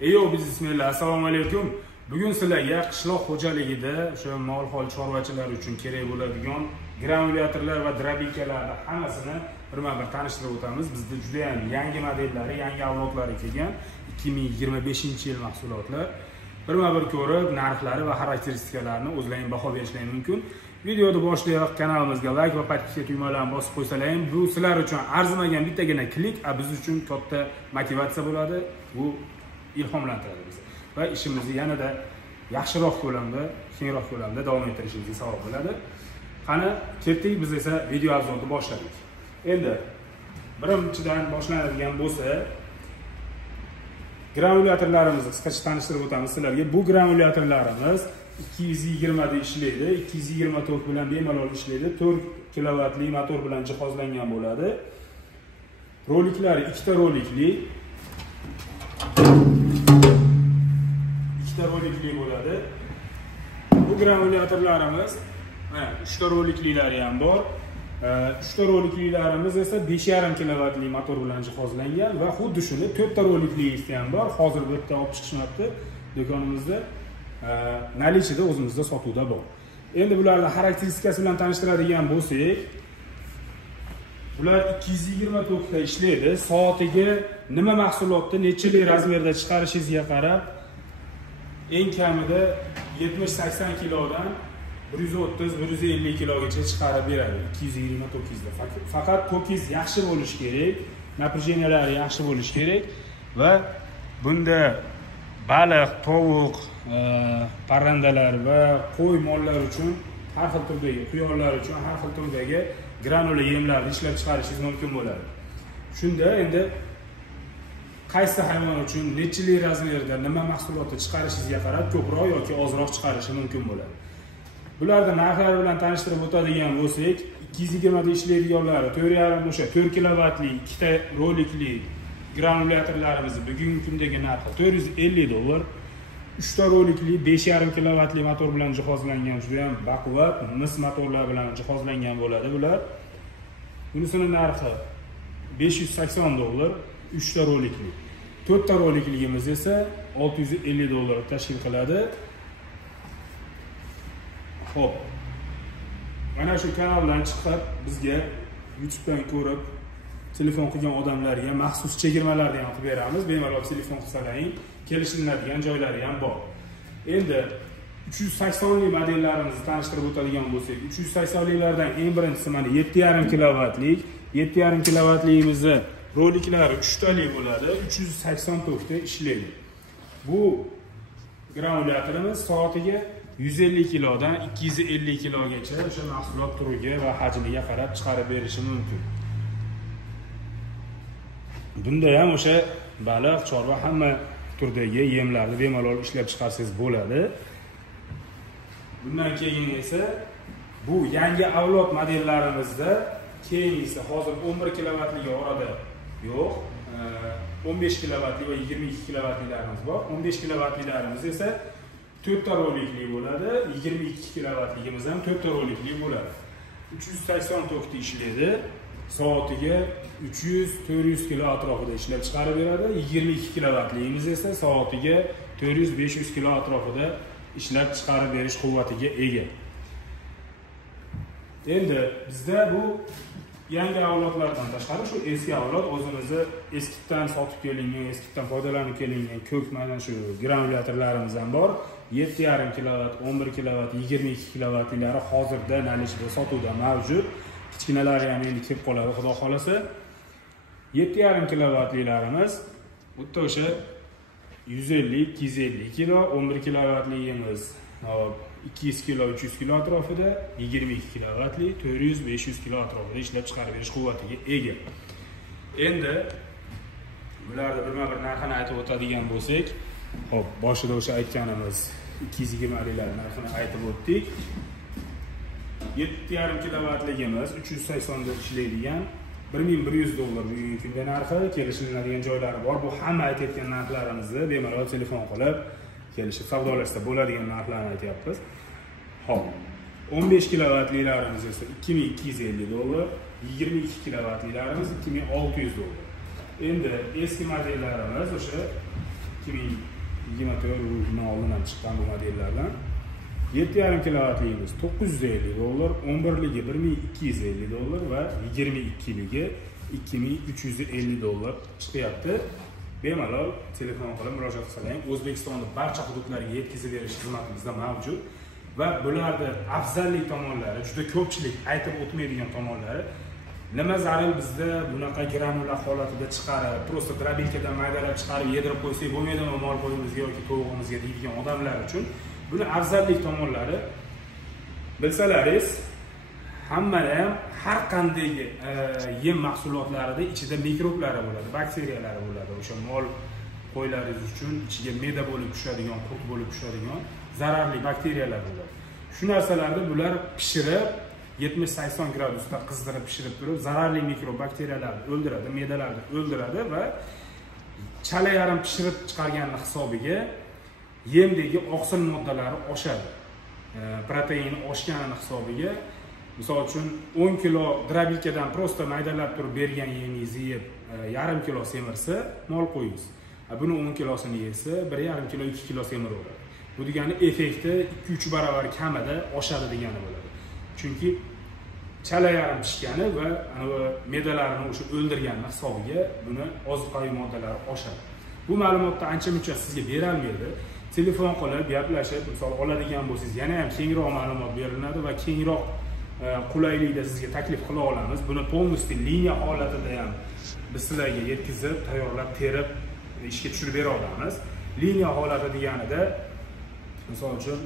Bismillah, assalomu alaykum. Bugun sizlarga qishloq xo'jaligida o'sha mol-hol chorvachilar uchun kerak bo'ladigan granulyatorlar va drabikalarni hammasini birma-bir tanishtirib o'tamiz. Bizda juda ham yangi modellari, yangi avlodlari kelgan 2025-yil mahsulotlar. Birma-bir ko'rib, narxlari va xarakteristikalarini o'zlaring baho berishlaring mumkin. Videoni boshlayoq kanalimizga like va podpiska tugmalarini bosib qo'ysalaring, bu sizlar uchun arzimagan bittagina klik, biz uchun katta motivatsiya bo'ladi. Bu ilhomlantiradi bizni va ishimizni yanada yaxshiroq ko'lamda, kengroq ko'lamda davom ettirishimizga sabab bo'ladi. Qani, ketdik, biz esa video obzorni boshladik. Endi birinchidan boshlanadigan bo'lsa, granulyatorlarimizni qisqacha tanishtirib o'tamiz sizlarga. Bu granulyatorlarimiz 220 da ishlaydi, 220 tok bilan bemalol ishlaydi, 4 kilovatli motor bilan jihozlangan bo'ladi. Roliklari ikkita rolikli bo'ladi. Bu granulyatorlarimiz 3 ta roliklilari ham bor. 3 ta roliklilarimiz esa 5,5 kilovatli motor bilan jihozlangan va xuddi shuni 4 ta roliklisi ham bor. Hozir bu yerda olib chiqishmoqda do'konimizda. Nalichida o'zimizda sotuvda bor. Endi bularning xarakteristikasi bilan tanishtiradigan bo'lsak, bular 220 tokda ishlaydi. Soatiga nima mahsulotni nechalik razmerda chiqarishingizga qarab, eng kamida 70-80 kilodan 130-150 kilogacha chiqarib beradi 220 tokizda. Faqat tokiz yaxshi bo'lishi kerak, naprejeniялari yaxshi bo'lishi kerak va bunda baliq, tovuq, parrandalar va qo'y mollar uchun har xil turdagi, quyonlar uchun har xil turdagi granula yemlarni ishlab chiqarishingiz mumkin bo'ladi. Shunda endi qaysi hayvon uchun nechalik razmerda nima mahsulotni chiqarishingizga qarab ko'proq yoki ozroq chiqarishi mumkin bo'ladi. Bularning narxlari bilan tanishtirib o'tadigan bo'lsak, 220 da ishlaydiganlari 4,5 o'sha 4 kilovatli ikkita rolikli granulyatorlarimiz bugungi kundagi narxi $450. 3 ta rolikli 5,5 kilovatli motor bilan jihozlangan juda ham baquvvat mis motorlar bilan jihozlangan bo'ladi bular. Bunisining narxi $580, 3 ta rolikli. 4 ta rolikligimiz esa $650 tashkil qiladi. Xo'p. Mana shu kanaldan chiqib bizga YouTubedan ko'rib telefon qilgan odamlarga maxsus chegirmalarni ham qilib beramiz. Bemalol telefon qilsalaring, kelishiladigan joylari ham bor. Endi 380 li modellarimizni tanishtirib o'tadigan bo'lsak, 380 lilardan eng birinchisi mana 7,5 kilovatlik. 7,5 kilovatligimizni roliklari 3 tali bo'ladi, 380 tokda ishlaydi. Bu granulyatorimiz soatiga 150 kilodan 250 kilogacha o'sha mahsulot turiga va hajmiga qarab chiqarib berishi mumkin. Bunda ham o'sha baliq, chorva hamma turdagi yemlarni bemalol ishlab chiqarsangiz bo'ladi. Bundan keyin esa bu yangi avlod modellarimizda keyingisi hozir 11 kilovatliga orada yo'q. 15 kilovatli va 22 kilovatlilarimiz bor. 15 kilovatlilarimiz esa 4 ta rolikli bo'ladi. 22 kilovatligimiz ham 4 ta rolikli bo'ladi. 380 tokda ishlaydi. Soatiga 300-400 kilo atrofida ishlab chiqarib beradi. 22 kilovatligimiz esa soatiga 400-500 kilo atrofida ishlab chiqarib berish quvvatiga ega. Endi bizda bu yangi avlodlardan tashqari shu eski avlod o'zimizni eskidan sotib kelingan, eskidan foydalanib kelingan ko'p mana shu granulyatorlarimiz ham bor. 7,5 kilovat, 11 kilovat, 22 kilovatlilari hozirda nalishda sotuvda mavjud. Kichkinalari ham endi kelib qoladi, xudo xolasa. 7,5 kilovatlilarimiz bitta o'sha 150-250 kilo, 11 kilovatligimiz 200 kilo, 300 kilo atrofida, 22 kilovatli 400-500 kilo atrofida ishlab chiqarib berish quvvatiga ega. Endi bularni birma-bir narxini aytib o'tadigan bo'lsak, hop, boshida o'sha aytganimiz 220 lar narxini aytib o'tdik. 7,5 kilovatligimiz 380 da ishlaydigan $1,100 bugungi kunda narxi, kelishiladigan joylari bor. Bu hamma aytayotgan narxlarimizni bemalol telefon qilib kelishib savdolashsa bo'ladigan narxlarni aytyapmiz. Hop. 15 kilovatlilarimiz esa $2,250, 22 kilovatlilarimiz $2,600. Endi eski modellarimiz o'sha 2024 oldindan chiqqan bu modellardan 7,5 kilovatligimiz $950, 11ligi $1250 va 22ligi $2350 chiqyapti. Bemalol telefon qilib murojaat qilsang, O'zbekistonning barcha hududlariga yetkazib berish xizmatimizda mavjud va bularda afzallik tomonlari, juda ko'pchilik aytib o'tmaydigan tomonlari, nima zaril bizda bunaqa granula holatida chiqarib, prosta drobilkadan maydalab chiqarib yedirib qo'ysak bo'lmaydimi mol qo'yimizga yoki tovuqimizga deydigan odamlar uchun buni afzallik tomonlari bilsalaringiz, hammada ham har qanday yem mahsulotlarida ichida mikroblari bo'ladi, bakteriyalari bo'ladi. O'sha mol qo'ylaringiz uchun ichiga me'da bo'lib tushadigan, qurt bo'lib tushadigan zararli bakteriyalar bo'ladi. Shu narsalarni bular pishirib 70-80 gradusda qizdirib pishirib turib zararli mikrobakteriyalarni o'ldiradi, me'dalarni o'ldiradi va chala yarim pishirib chiqarganning hisobiga yemdagi oqsil moddalari oshadi. Protein oshgani hisobiga, misol uchun 10 kilo drobilkadan prosta maydalab turib bergan yemingizni yeb yarim kilo semirsa mol qo'yingiz. Buni 10 kilosini yesa 1,5 kilo 2 kilo semiraveradi. Bu degani effekti 2-3 barobar kamida oshadi degani bo'ladi. Chunki chala yarim pishgani va me'dalarni o'sha o'ldirganning hisobiga buni ozuqaviy moddalar oshadi. Bu ma'lumotni ancha-muncha sizga bera olmaydi. Telefon qilib, gaplashib, misol oladigan bo'lsangiz, yana ham kengroq ma'lumot beriladi va kengroq qulaylikda sizga taklif qila olamiz. Buni polностью liniya holatida ham biz sizlarga yetkazib, tayyorlab, terib, ishga tushirib bera olamiz. Liniya holati deganida misol uchun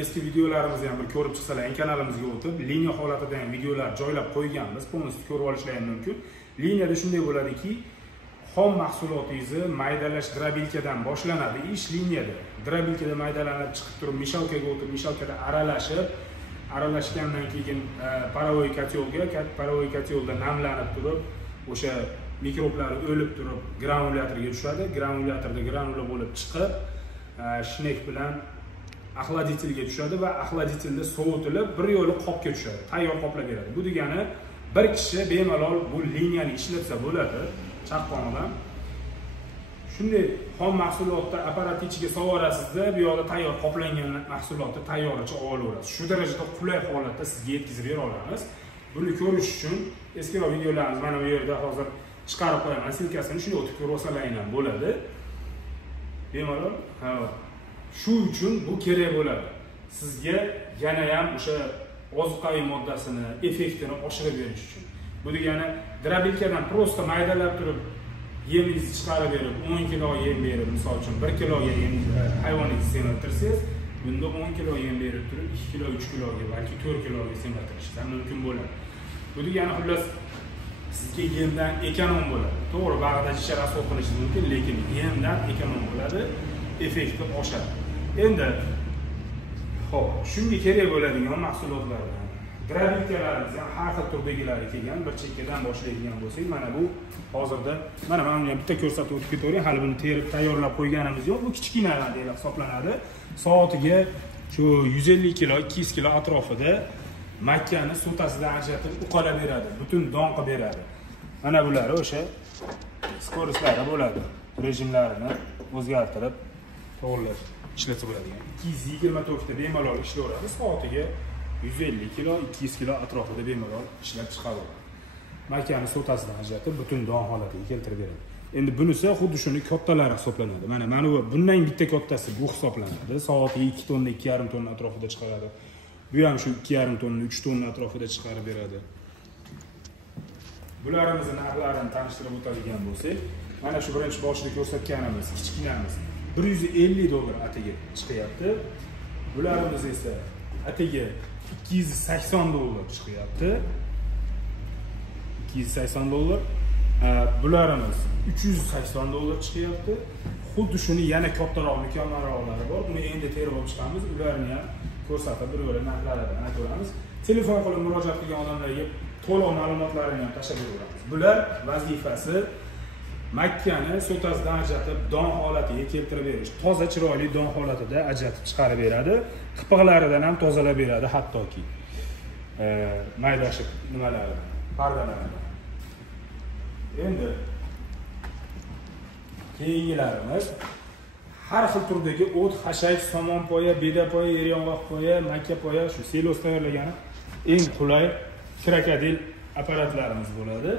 eski videolarimizni ham bir ko'rib chiqsalar, kanalimizga o'tib, liniya holatida ham videolar joylab qo'yganmiz, polностью ko'rib olishlari mumkin. Liniyada shunday bo'ladiki, xom mahsulotingizni maydalash drobilkadan boshlanadi. Ish liniyada. Drobilkada maydalanib chiqib turib, mishalkaga o'tib, mishalkada aralashgandan keyin parovoy kotyolda namlanib turib, o'sha mikroblar o'lib turib, granulyatorga tushadi. Granulyatorda granula bo'lib chiqib, shnek bilan axladitelga tushadi va axladitelda sovutilib, bir yo'li qopga tushadi. Tayyor qoplab beradi. Bu degani bir kishi bemalol bu liniyani ishlatsa bo'ladi. Chaqqonidan shunday xom mahsulotni apparat ichiga sovorasizda, bu yoqda tayyor qoplangan mahsulotni tayyoricha olaverasiz. Shu darajada qulay holatda sizga yetkazib bera olamiz. Buni ko'rish uchun eskiroq videolarimiz mana bu yerda hozir chiqarib qo'yaman. Silkasini shunday o'tib ko'rib olsalaring ham bo'ladi. Bemalol. Shu uchun bu kerak bo'ladi. Sizga yana ham o'sha ozuqaviy moddasini, effektini oshirib berish uchun. Bu degani drobilkadan prosta maydalab turib yemingizni chiqarib berib, 10 kilo yem berib, misol uchun 1 kiloga yem hayvoningizni semirtirsangiz, bunda 10 kilo yem berib turib 2 kilo, 3 kiloga, balki 4 kiloga semirtirishingiz ham mumkin bo'ladi. Bu degani xullas sizga yemdan ekonom bo'ladi. To'g'ri, vaqtida ishlab rasxod qilishingiz mumkin, lekin yemdan ekonom bo'ladi, effekti oshadi. Endi xo'p, shunga kerak bo'ladigan mahsulotlardan drobilkalarimiz ham har xil turdagilari kelgan, bir chekkadan boshlaydigan bo'lsak, mana bu hozirda mana men uni bitta ko'rsatib o'tib ketaveray. Hali buni terib tayyorlab qo'yganimiz yo'q. Bu kichkina model hisoblanadi. Soatiga shu 150 kilo, 200 kilo atrofida makkani sutasidan ajratib uqalab beradi, butun don qilib beradi. Mana bulari o'sha skoroslari bo'ladi. Rejimlarini o'zgartirib, to'g'rilab ishlatsa bo'ladi. 220 ta bemalol ishlayveradi. Soatiga 150 kilo, 200 kilo atrofida bemalol ishlab chiqaradi. Makkani sotasidan ajratib, butun don holatiga keltirib beradi. Endi bunisi xuddi shuni kattalari hisoblanadi. Mana bu bundan bitta kattasi bu hisoblanadi. Soatiga 2 tonna, 2,5 tonna atrofida chiqaradi. Bu ham shu 2,5 tonna, 3 tonna atrofida chiqarib beradi. Bularimizni narxlarini tanishtirib o'tadigan bo'lsak, mana shu birinchi boshida ko'rsatganimiz kichkinamiz $150 atiga chiqyapti. Bularimiz esa atiga $280 chiqyapti. $280. Bularimiz $380 chiqyapti. Xuddi shuni yana kattaroq, mukammalroqlari bor. Buni endi terib olib chiqamiz. Ularni ham ko'rsatib bir yo'la narxlaridan ko'ramiz. Telefon qilib murojaat qilgan odamlarga to'liq ma'lumotlarini ham tashlab beramiz. Bular vazifasi makkani sotasidan ajratib, don holatiga keltirib berish. Toza, chiroyli don holatida ajratib chiqarib beradi. Qipiqlaridan ham tozalab beradi, hattoki maydashib nimalari, pardalarini. Endi keyingilarimiz har xil turdagi o't, xashak, somonpoya, bedapoya, yeryong'oqpoya, makkapoya, shu silos tayyorlagani eng qulay krokodil apparatlarimiz bo'ladi.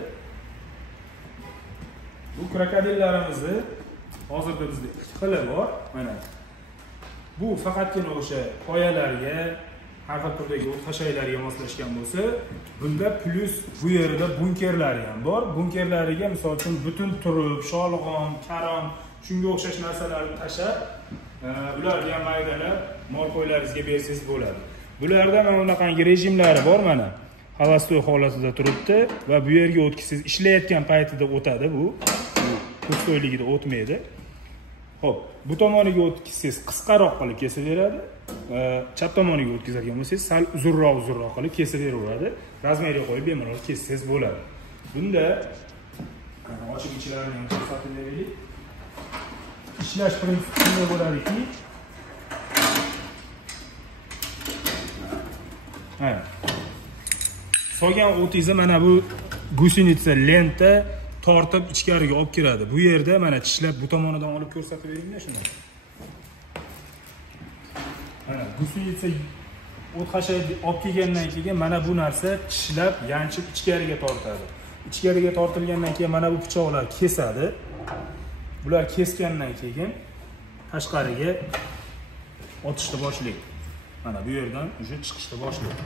Bu krokodillarimizni hozirda bizda ikki xili bor. Mana bu faqatgina o'sha poyalarga, har xil turdagi o't xashaklarga moslashgan bo'lsa, bunda plus bu yerida bunkerlari ham bor. Bunkerlariga misol uchun butun turib, sholg'om, karom, shunga o'xshash narsalarni tashab, ularga ham maydalab mol qo'ylaringizga bersangiz bo'ladi. Bularda mana bunaqangi rejimlari bor mana. Havastoy holatida turibdi va bu yerga o'tkisiz ishlayotgan paytida o'tadi bu. Pustoyligida o'tmaydi. Xo'p, bu tomoniga o'tkizsangiz qisqaroq qilib kesaveradi. Chap tomoniga o'tkazadigan bo'lsangiz sal uzunroq qilib kesaveraveradi. Razmeriga qo'yib bemalol kessangiz bo'ladi. Bunda ochiq ichlarini ham ko'rsatib beraylik. Ishlash prinsipi shunday bo'ladiki, solgan o'tingizni mana bu gusinitsa lenta tortib ichkariga olib kiradi. Bu yerda mana tishlab bu tomonidan olib ko'rsatib beringlar shuni. Mana gusinitsa o't xashakni olib kelgandan keyin mana bu narsa tishlab, yanchib ichkariga tortadi. Ichkariga tortilgandan keyin mana bu pichoqlar kesadi. Bular kesgandan keyin tashqariga otishni boshlaydi. Mana bu yerdan o'sha chiqishni boshlaydi.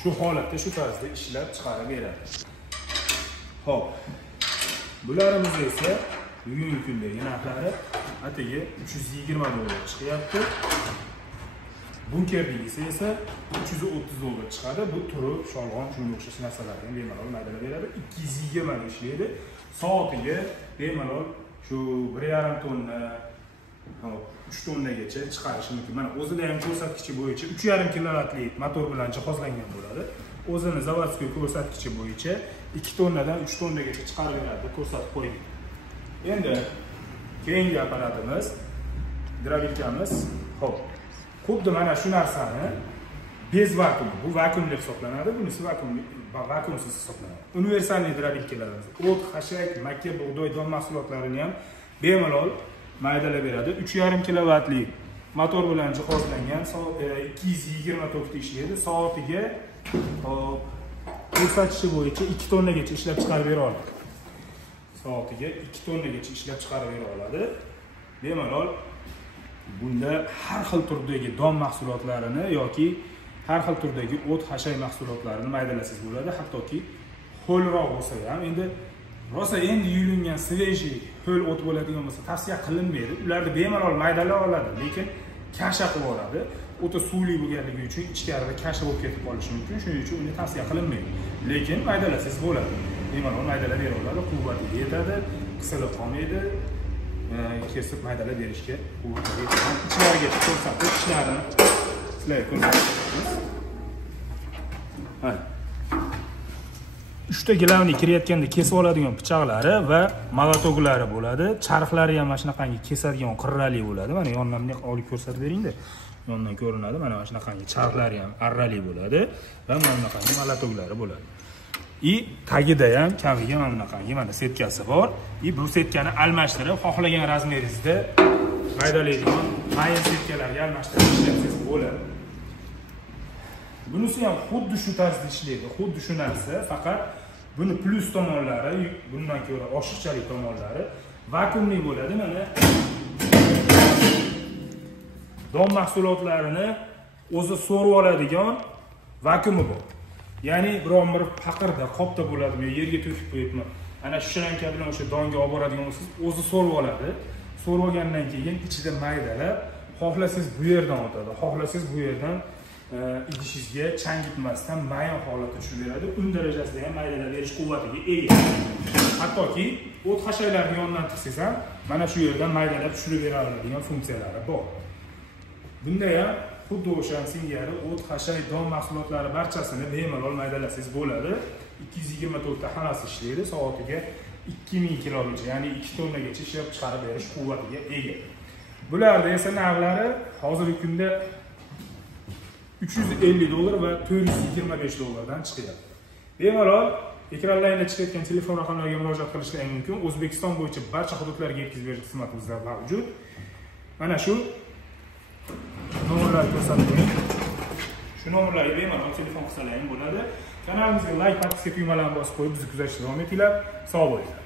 Shu holatda shu tarzda ishlab chiqarib beradi. Xo'p. Bularimiz esa bugungi kundagi narxlari atigi $320 chiqyapti. Bunkerligisi esa $330 chiqadi. Bu turib, sholg'om, shunga o'xshash narsalarni bemalol maydalab beradi. 220 ga ishlaydi. Soatiga bemalol shu 1,5 tonna, 3 tonnagacha chiqarishi mumkin. Mana o'zida ham ko'rsatkichi bo'yicha 3,5 kilovatli motor bilan jihozlangan bo'ladi. O'zini zavodskiy ko'rsatkichi bo'yicha 2 tonnadan 3 tonnagacha chiqarib beradi deb ko'rsatib qo'ydik. Endi keyingi apparatimiz, drobilkamiz. Xo'p. Xuddi mana shu narsani bez vakuum, bu vakuumli hisoblanadi, bunisi vakuumsiz hisoblanadi. Universalniy drobilkalarimiz o't, xashak, makka, bug'doy, don mahsulotlarini ham bemalol maydalab beradi. 3,5 kilovatli motor bilan jihozlangan, 220 tokda ishlaydi. Soatiga ko'rsatishi bo'yicha 2 tonnagacha ishlab chiqarib bera oladi. Soatiga 2 tonnagacha ishlab chiqarib bera oladi. Bemalol bunda har xil turdagi don mahsulotlarini yoki har xil turdagi o't, xashak mahsulotlarini maydalasangiz bo'ladi. Hattoki ho'lroq bo'lsa ham, endi rosa endi yulingan svejiy ho'l o't bo'ladigan bo'lsa tavsiya qilinmaydi. Ularni bemalol maydalab oladi, lekin kasha qilib oladi. O'ta suvli bo'lganligi uchun ichkarida kasha bo'lib ketib qolishi mumkin. Shuning uchun uni tavsiya qilinmaydi. Lekin maydalasangiz bo'ladi. Bemalol maydalab bera oladi, quvvatiga yetadi, qisilib qolmaydi. Kesib maydalab berishga quvvatiga yetadi. Ichlariga ko'rsatib, ishlarini sizlarga ko'rsatamiz. Mana 3 ta glavniy kirayotganda kesib oladigan pichoqlari va molotoglari bo'ladi. Charxlari ham mana shunaqangi kesadigan qirrali bo'ladi. Mana yondan olib ko'rsatib beringda. Yondan ko'rinadi. Mana shunaqangi charxlari ham arrali bo'ladi va mana shunaqangi molotoglari bo'ladi. Tagida ham kamiga mana bunaqangi mana setkasi bor. Bu setkani almashtirib, xohlagan razmeringizda maydalaydigan mayin setkalarga almashtirib ishlatsangiz bo'ladi. Bunisi ham xuddi shu tarzda ishlaydi, xuddi shu narsa, faqat buni plus tomonlari, bundan ko'ra oshiqchalik tomonlari vakuumli bo'ladi. Mana don mahsulotlarini o'zi so'rib oladigan vakuumi bor. Ya'ni biron bir paqirda, qopda bo'ladimi, yerga to'kib qo'yibmi, ana shu shranka bilan o'sha donga olib boradigan bo'lsangiz, o'zi so'rib oladi. So'rib olgandan keyin ichida maydalab, xohlasangiz bu yerdan o'tadi, xohlasangiz bu yerdan idishingizga chang gitmasdan mayin holatda tushirib beradi. Un darajasida ham maydalab berish quvvatiga ega. Hattoki o't xashaklarni yondan tiqsangiz ham mana shu yerdan maydalab tushirib bera oladigan funksiyalari bor. Bunda ham xuddi o'sha singari o't, xashak, don mahsulotlari barchasini bemalol maydalasangiz bo'ladi. 224 ta hammasi ishlaydi, soatiga 2000 kilogacha, ya'ni 2 tonnagacha ishlab chiqarib berish quvvatiga ega. Bularda esa narxlari hozirgi kunda $350 va $425 dan chiqyapti. Bemalol ekranlaringda chiqayotgan telefon raqamlariga murojaat qilishlaring mumkin. O'zbekiston bo'yicha barcha hududlarga yetkazib berish xizmati bizda mavjud. Mana shu nomerlarni ko'rsatdim. Shu nomerlarga bemalol telefon qilsalaring bo'ladi. Kanalimizga like, podpiska tugmalarini bosib qo'yib bizni kuzatishda davom etinglar. Sog' bo'linglar.